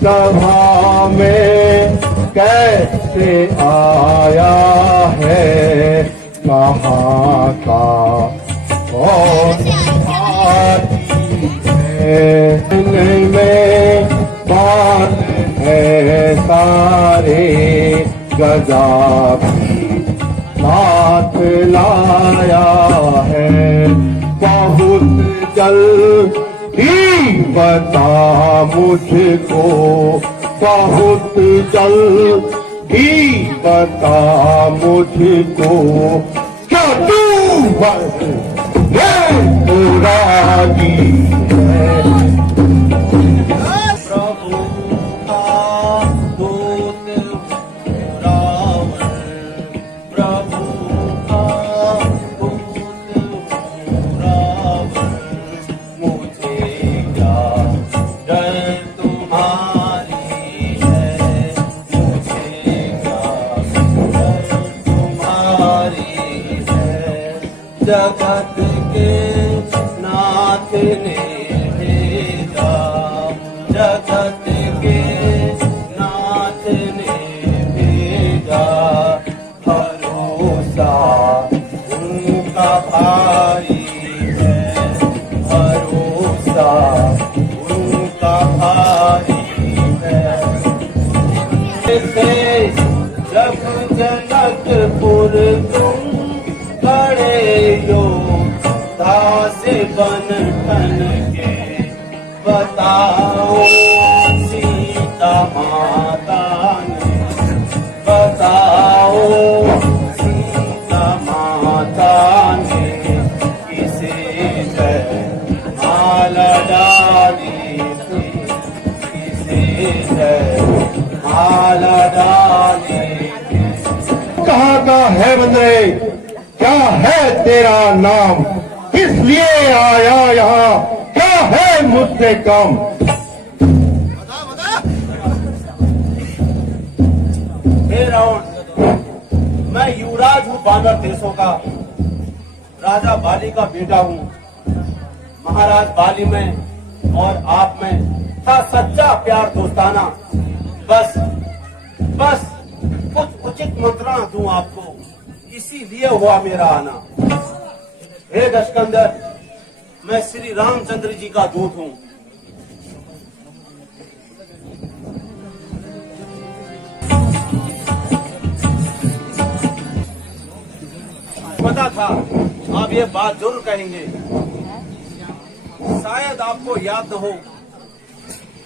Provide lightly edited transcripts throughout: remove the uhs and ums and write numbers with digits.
सभा में कैसे आया है, कहाँ का कौन आती है में बात है सारे गजा भी साथ लाया है। बहुत जल्दी बता मुझको, बहुत जल्दी बता मुझको, क्या तू बस राजी है। जगत के नाथ ने भेजा, जगत के नाथ ने भेजा, भरोसा उनका भारी है, भरोसा उनका भारी है। जब जनकपुर तुम खड़े हो दास बन ठन के, बताओ सीता माता ने, बताओ सीता माता ने किसे माला डाली थी, किसे माला डाली थी। कहाँ का है बंदे, क्या है तेरा नाम, किस लिए आया यहाँ, क्या है मुझसे कम। हे रावण, मैं युवराज हूँ बानर देशों का, राजा बाली का बेटा हूँ। महाराज बाली में और आप में था सच्चा प्यार दोस्ताना। बस बस कुछ उचित मंत्रणा दूं आपको, इसीलिए हुआ मेरा आना। हे दशकंदर, मैं श्री रामचंद्र जी का दूत हूँ। पता था आप ये बात जरूर कहेंगे। शायद आपको याद न हो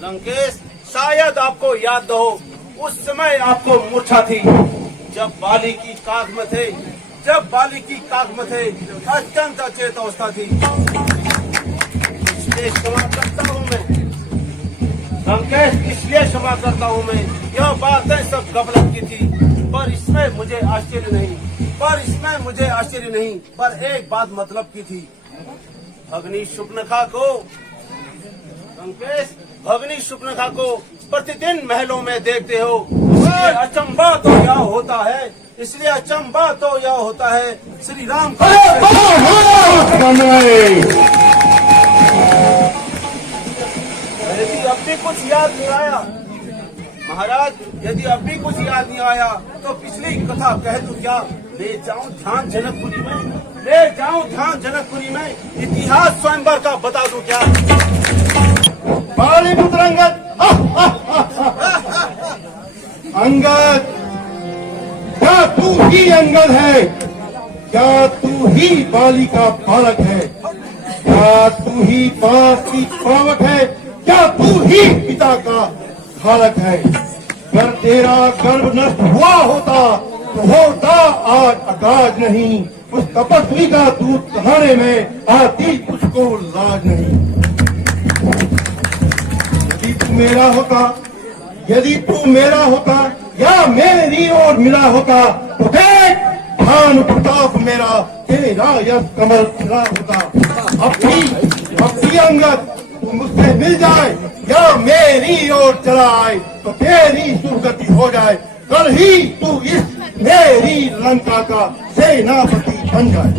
लंकेश, शायद आपको याद न हो, उस समय आपको मूर्छा थी जब बाली की काख में थे, जब बाली की काख में थे, अत्यंत अचेत अवस्था थी। इसलिए क्षमा करता हूँ मैं लंकेश, इसलिए क्षमा करता हूँ मैं। यह बातें सब गफलत की थी, पर इसमें मुझे आश्चर्य नहीं, पर इसमें मुझे आश्चर्य नहीं, पर एक बात मतलब की थी। भगनी शुक्नखा को लंकेश, भगनी शुक्नखा को प्रतिदिन महलों में देखते हो, इसलिए अचंबा तो यह होता है, इसलिए अचंबा तो यह होता है श्री राम का। यदि अब भी कुछ याद नहीं आया महाराज, यदि अब भी कुछ याद नहीं आया तो पिछली कथा कह दूं क्या? ले जाऊं ध्यान जनकपुरी में, ले जाऊं ध्यान जनकपुरी में, इतिहास स्वयंवर का बता दूं क्या? बाली पुत्र अंगद, अंगद, क्या तू ही अंगद है? क्या तू ही बाली का बालक है? क्या तू ही पास की पावक है? क्या तू ही पिता का खालक है? अगर तेरा गर्भ नष्ट हुआ होता तो होता आज अकाज नहीं, उस तपस्वी का दूध कहाने में आती तुझको लाज नहीं। यदि तू मेरा होता, यदि तू मेरा होता या मेरी ओर मिला होता तो देख भानु प्रताप मेरा तेरा यश कमल खिला होता। अपनी अंगद तू मुझसे मिल जाए या मेरी ओर चला आए तो तेरी सुगति हो जाए, कल ही तू इस मेरी लंका का सेनापति बन जाए।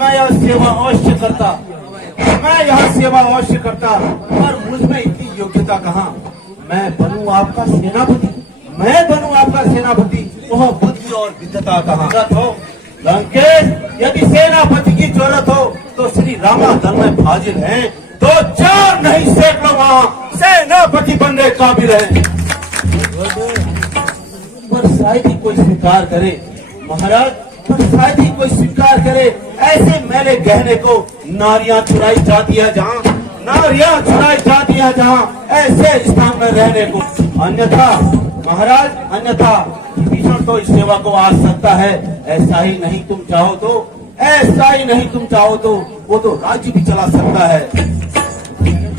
मैं यह सेवा अवश्य करता, मैं यह सेवा अवश्य करता, पर मुझ में इतनी योग्यता कहाँ। मैं बनूं आपका सेनापति, मैं बनूं आपका सेनापति, वह बुद्धि और विद्वता कहाँ। जरूरत हो लंकेश, यदि सेनापति की जरूरत हो तो श्री रामाधन में हाजिर हैं, तो चार नहीं सैकड़ों वहां सेनापति बनने काबिल है। पर शायद ही कोई स्वीकार करे महाराज, पर शायद ही कोई स्वीकार करे ऐसे मैले गहने को नारियां चुराई जाती है जहाँ, नारियां चुराई जाती है जहाँ, ऐसे स्थान में रहने को। अन्यथा महाराज, अन्यथा विभीषण तो इस सेवा को आ सकता है, ऐसा ही नहीं तुम चाहो तो, ऐसा ही नहीं तुम चाहो तो वो तो राज्य भी चला सकता है।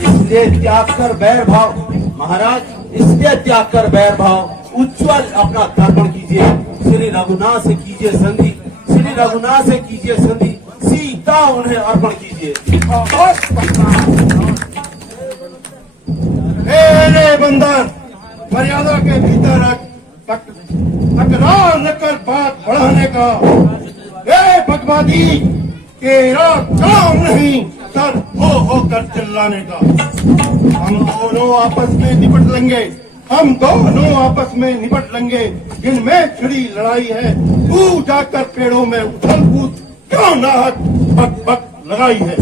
इसलिए त्याग कर बैर भाव महाराज, इसलिए त्याग कर बैर भाव, उज्ज्वल अपना तर्पण कीजिए, श्री रघुनाथ से कीजिए संधि, श्री रघुनाथ से कीजिए संधि, सीता उन्हें अर्पण कीजिए। मेरे बंधन मर्यादा के भीतर तकरार न कर बात बढ़ाने का। ए भगवादी, तेरा काम नहीं सर हो कर चिल्लाने का। हम दोनों आपस में निपट लेंगे, हम दोनों आपस में निपट लेंगे। जिनमें छिड़ी लड़ाई है, तू जाकर पेड़ों में उछल कूद क्यों नाहक बक बक लगाई है।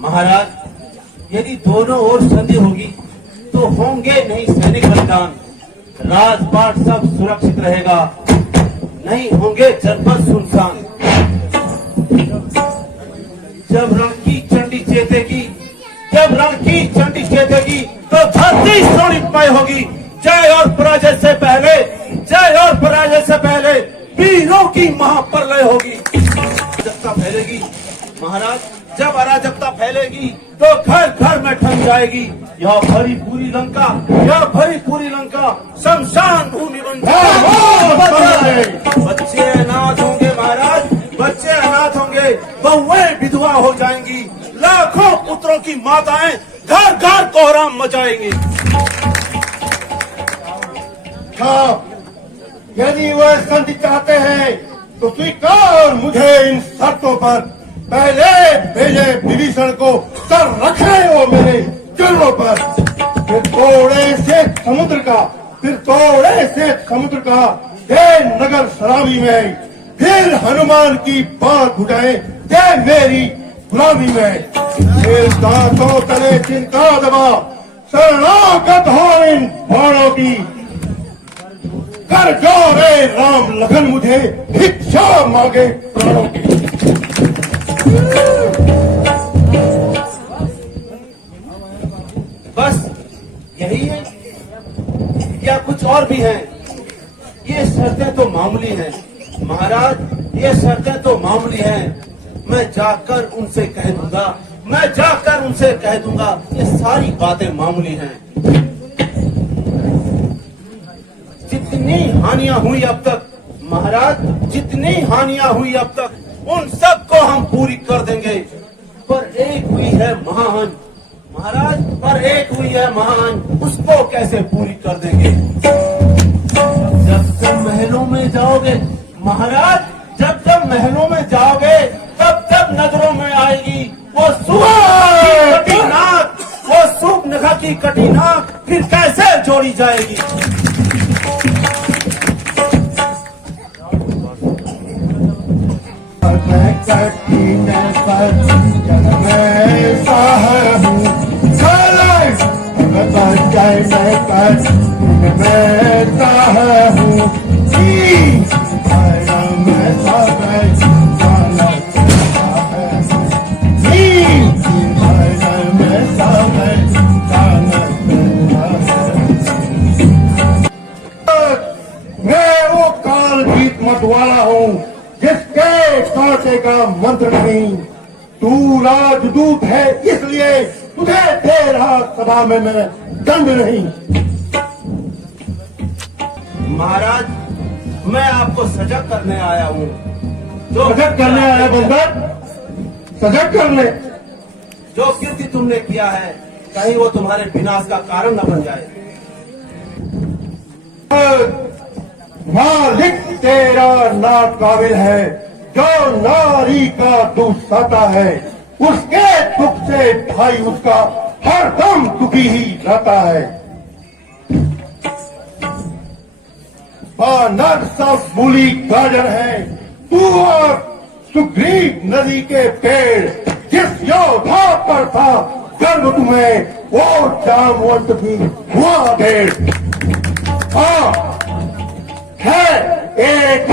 महाराज, यदि दोनों ओर संधि होगी तो होंगे नहीं सैनिक बलिदान, राजपाट सब सुरक्षित रहेगा, नहीं होंगे जनपद सुनसान। जब रण की चंडी चेतेगी, जब रण की चंडी चेतेगी तो धरती सोनीमय होगी। जय और पराजय से पहले, जय और पराजय से पहले वीरों की महाप्रलय होगी। अराजकता फैलेगी महाराज, जब अराजकता फैलेगी तो घर घर में ठन जाएगी। यह भरी पूरी लंका, यह भरी पूरी लंका शमशान भूमि बन जाएगी। बच्चे अनाथ होंगे महाराज, बच्चे अनाथ होंगे, बहुएं विधवा हो जाएंगी, लाखों पुत्रों की माताएं घर घर कोहराम मचाएंगी। यदि वह संधि चाहते हैं तो स्वीकार मुझे इन शर्तों पर। पहले भेजे विभीषण को, सर रखे वो मेरे चरणों पर। फिर थोड़े से समुद्र का, फिर थोड़े से समुद्र का हे नगर शराबी में, फिर हनुमान की बात उठाए जय मेरी गुलामी में। फिर दांतों तले चिंता दबा, शरणागत हो इन बाणों की। कर जो रे राम लखन मुझे भिक्षा मांगे प्राणों की। बस यही है या कुछ और भी है? ये शर्तें तो मामूली हैं महाराज, ये शर्तें तो मामूली हैं। मैं जाकर उनसे कह दूंगा, मैं जाकर उनसे कह दूंगा, ये सारी बातें मामूली हैं। जितनी हानियां हुई अब तक महाराज, जितनी हानियां हुई अब तक, उन सब को हम पूरी कर देंगे। पर एक हुई है महान महाराज, पर एक हुई है महान, उसको कैसे पूरी कर देंगे? जब जब महलों में जाओगे महाराज, जब जब महलों में जाओगे तब तब नजरों में आएगी वो कटी नाक, वो सूर्पनखा की कटी नाक, फिर कैसे जोड़ी जाएगी? मैं वो काल जीत मत वाला हूँ जिसके कांटे का मंत्र नहीं। तू राजदूत है इसलिए तुझे दे रहा सभा में मैं दंड नहीं। महाराज, मैं आपको सजग करने आया हूँ। जो सजग करने आया बंदर, सजग करने। जो कीर्ति तुमने किया है कहीं वो तुम्हारे विनाश का कारण न बन जाए। मार तेरा ना काबिल है। जो नारी का दुख सहता है, उसके दुख से भाई उसका हरदम दुखी ही रहता है। बानर सब मूली गाजर है, तू और सुग्रीव नदी के पेड़। जिस योद्धा पर था गर्व तुम्हें, वो जामवंत भी हुआ ढेर। हाँ है एक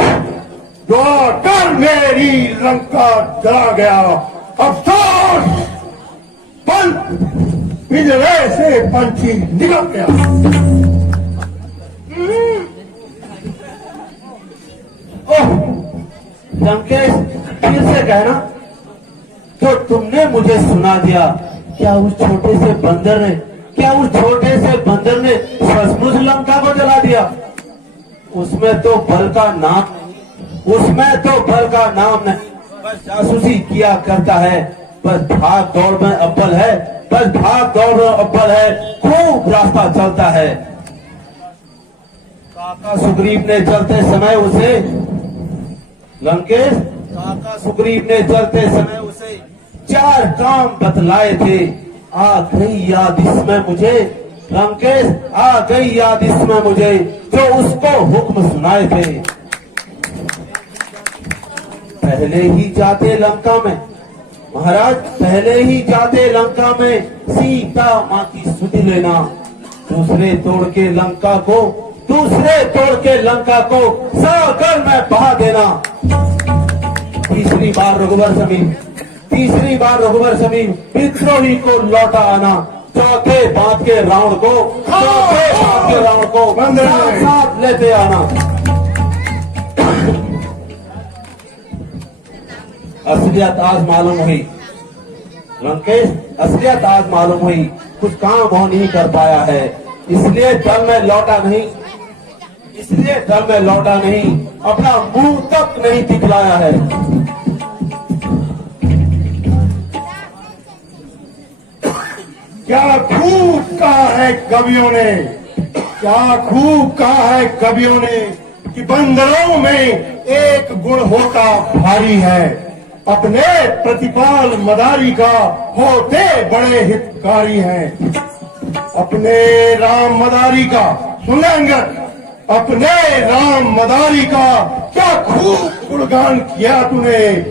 द्वार मेरी लंका जला गया, अफसोस पंच पिंजरे से पंछी निकल गया। ओह लंकेश, फिर से कहना, तो तुमने मुझे सुना दिया। क्या उस छोटे से बंदर ने सचमुच लंका को जला दिया? उसमें तो बल का नाम नहीं, बस जासूसी किया करता है। बस भाग दौड़ में अव्वल है, खूब रास्ता चलता है। काका सुग्रीव ने चलते समय उसे चार काम बतलाए थे। आ गई याद इसमें मुझे जो उसको हुक्म सुनाए थे। पहले ही जाते लंका में सीता माँ की सुधि लेना। दूसरे तोड़ के लंका को सागर में बहा देना। तीसरी बार रघुवर समीप विद्रोही को लौटा आना। चौथे बात के रावण को साथ लेते आना। असलियत आज मालूम हुई लंकेश, कुछ काम वो नहीं कर पाया है, इसलिए दल में लौटा नहीं, अपना मुंह तक नहीं दिखलाया है। क्या खूब कहा है कवियों ने कि बंदरों में एक गुण होता भारी है। अपने प्रतिपाल मदारी का होते बड़े हितकारी हैं। अपने राम मदारी का सुन अंगद, अपने राम मदारी का क्या खूब गुणगान किया तूने।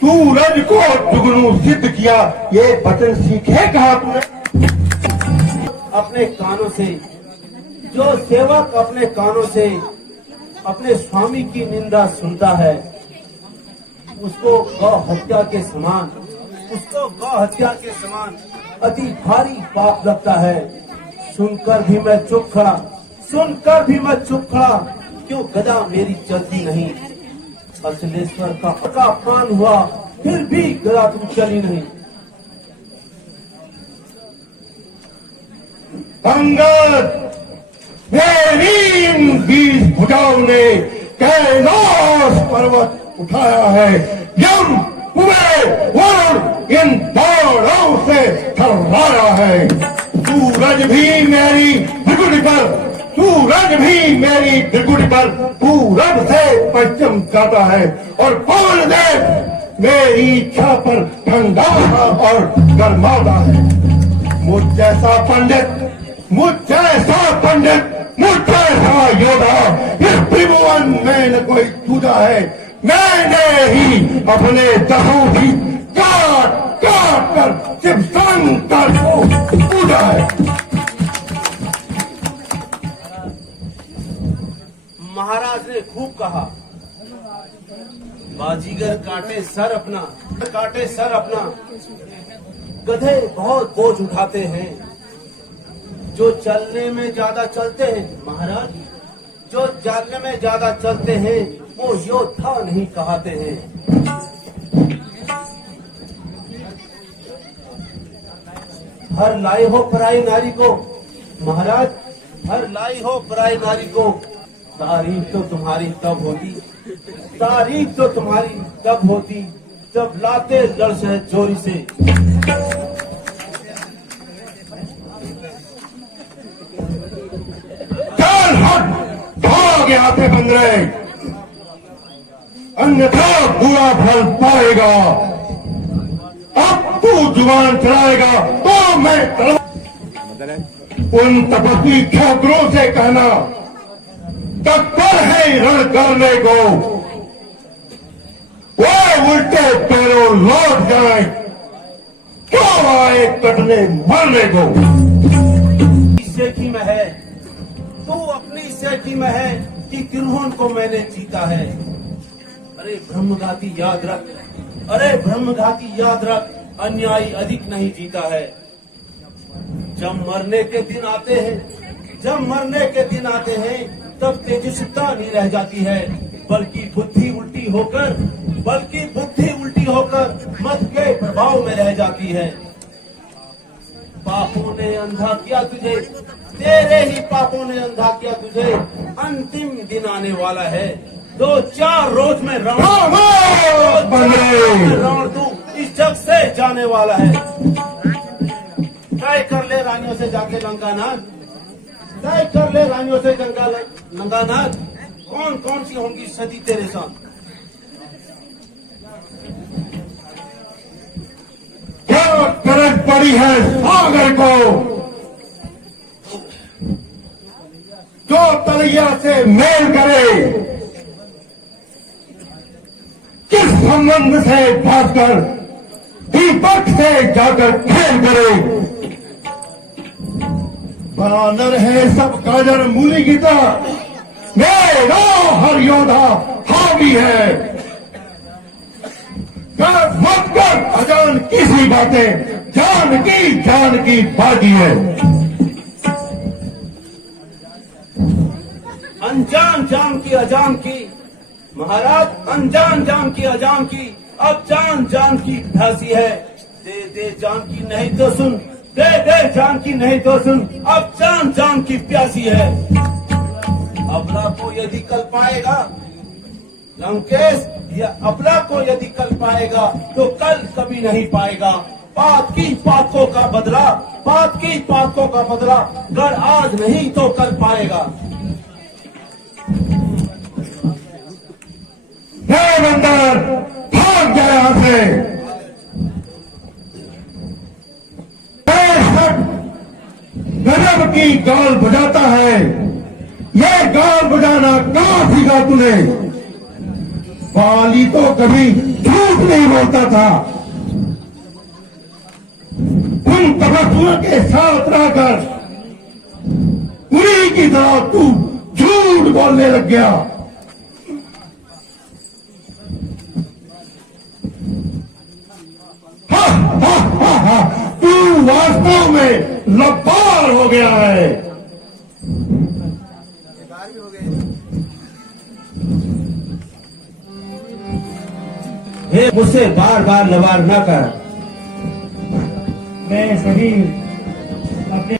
सूरज को जुगनू सिद्ध किया, ये वचन सीखे कहा तूने। अपने कानों से जो सेवक अपने स्वामी की निंदा सुनता है, उसको गौ हत्या के समान अति भारी पाप लगता है। सुनकर भी मैं चुप खड़ा, क्यों गदा मेरी चलती नहीं। अचलेश्वर का अपमान हुआ, फिर भी गदा तुम चली नहीं। अंगद, मेरी इन 20 भुजाओं ने कैलाश पर्वत उठाया है। यम कुबेर वरुण इन बाणों से थर्राया है। सूरज भी मेरी त्रिकुटी पर पूरब से पश्चिम जाता है, और पवन देव मेरी इच्छा पर ठंडा और गर्माता है। मुझ जैसा योद्धा इस त्रिभुवन में न कोई दूजा है। मैंने ही अपने दहों की काट कर शिव शंकर को पूजा है। महाराज ने खूब कहा, बाजीगर काटे सर अपना। गधे बहुत बोझ उठाते हैं, जो चलने में ज्यादा चलते हैं। महाराज, जो चलने में ज्यादा चलते हैं वो योद्धा नहीं कहते हैं। हर लाई हो पराई नारी को, महाराज, हर लाई हो पराई नारी को। तारीफ तो तुम्हारी तब होती जब लाते लड़ से जोरी से। चल हट, भाग यहाँ से बंदरे। अन्यथा बुरा फल पाएगा। अब तू जुबान चलाएगा तो मैं उन तपस्वी छात्रों से कहना तत्पर है रण करने को, वो उल्टे पैरों लौट जाए, क्यों आए कटने मरने को। सेठी में है तू अपनी सेठी में है कि तिरहुन को मैंने जीता है। अरे ब्रह्मघाती याद रख, अरे ब्रह्मघाती याद रख, अन्यायी अधिक नहीं जीता है। जब मरने के दिन आते हैं, जब मरने के दिन आते हैं तब तेजस्विता नहीं रह जाती है, बल्कि बुद्धि उल्टी होकर मत के प्रभाव में रह जाती है। पापों ने अंधा किया तुझे, तेरे ही पापों ने अंधा किया तुझे। अंतिम दिन आने वाला है, 2-4 रोज में रावण तू इस जग से जाने वाला है। तय कर ले रानियों से जाके लंकानाथ, तय कर ले रानियों से लंकानाथ, कौन कौन सी होंगी सती तेरे साथ। क्या गरज पड़ी है सागर को, जो तलैया से मेल करे, किस संबंध से भागकर दीपक से जाकर खेल करे। बानर है सब काजर मूली गीता, मेरा हर योद्धा हावी है। मत कर अजान किसी बातें, जान की बाजी है। अनजान जान की अजान की महाराज, अनजान जान की अजान की, अब जान की प्यासी है। दे जान की नहीं तो सुन, दे जान की नहीं तो सुन, अब जान की प्यासी है। अपना को यदि कल पाएगा लंकेश, या अपना को यदि कल पाएगा तो कल कभी नहीं पाएगा। बात की बातों का बदला अगर आज नहीं तो कल पाएगा। बंदर भाग जाए यहां से। गजब की गाल बजाता है, ये गाल बजाना कहां सीखा तूने। बाली तो कभी झूठ नहीं बोलता था, उन तपस्वियों के साथ रहकर उन्हीं की तरह तू झूठ बोलने लग गया। तू वास्तव में लबार हो गया है। मुझसे बार लबार न कर। मैं सभी अपने